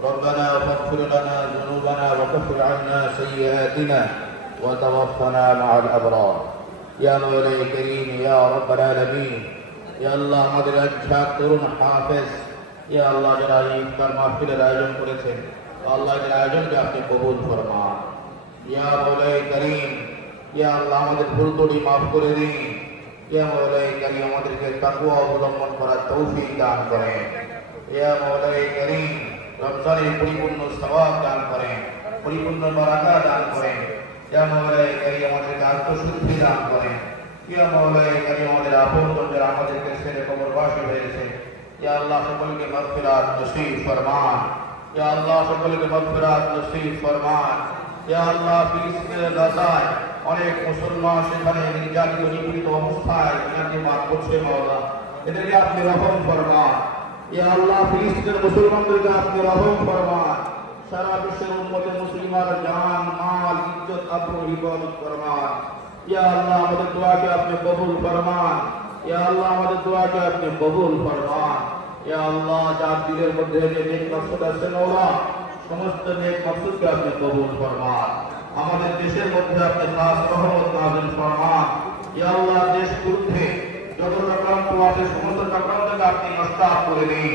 ربنا فاغفر لنا ذنوبنا وكفر عنا سيئاتنا وتوفنا مع الأبرار يا مولاي كريم يا رب العالمين يا الله আমাদের আজ্ঞা তরুণ হাফেজ ইয়া আল্লাহ যারা ইফতার মাহফিলের আয়োজন করেছেন আল্লাহ এর আয়োজনকে আপনি কবুল ফরমান ইয়া মৌলাই করিম ইয়া আল্লাহ আমাদের ভুল ত্রুটি মাফ করে দিন ইয়া মৌলাই করিম আমাদেরকে তাকওয়া অবলম্বন করার তৌফিক দান করেন ইয়া মৌলাই করিম রমজানের পরিপূর্ণ সওয়াব দান করেন পরিপূর্ণ বারাকা দান করেন ইয়া মৌলাই করিম আমাদেরকে আত্মশুদ্ধি দান করেন ইয়া মৌলাই করিম আমাদের আপনজন যারা আমাদেরকে ছেড়ে কবরবাসী হয়েছে ইয়া আল্লাহ সকলকে মাগফিরাত নসিব ফরমান ইয়া আল্লাহ সকলকে মাগফিরাত নসিব ফরমান ইয়া আল্লাহ ফিলিস্তিনের গাজায় অনেক মুসলমান সেখানে নির্যাতিত নিপীড়িত অবস্থায় ইনাতিমাত করছে মাওলা এদেরকে আপনি রহম ফরমান ইয়া আল্লাহ ফিলিস্তিনের মুসলমানদেরকে আপনি রহম ফরমান সারা বিশ্বের উম্মতে মুসলিমার জান মাল ইজ্জত আবরু হিফাজত ফরমান ইয়া আল্লাহ আমাদের দোয়াকে আপনি কবুল ফরমান ইয়া আল্লাহ আমাদের দোয়াকে আপনি কবুল ফরমান ইয়া আল্লাহ যার দিলের মধ্যে যে নেক মাকসুদ আছে মাওলা সমস্ত নেক মাকসুদকে আপনি কবুল ফরমান আমাদের দেশের মধ্যে আপনি খাস রহমত নাযিল ফরমান ইয়া আল্লাহ দেশ বিরুদ্ধে যত চক্রান্ত আছে সমস্ত চক্রান্তকে আপনি নস্তাত করে দিন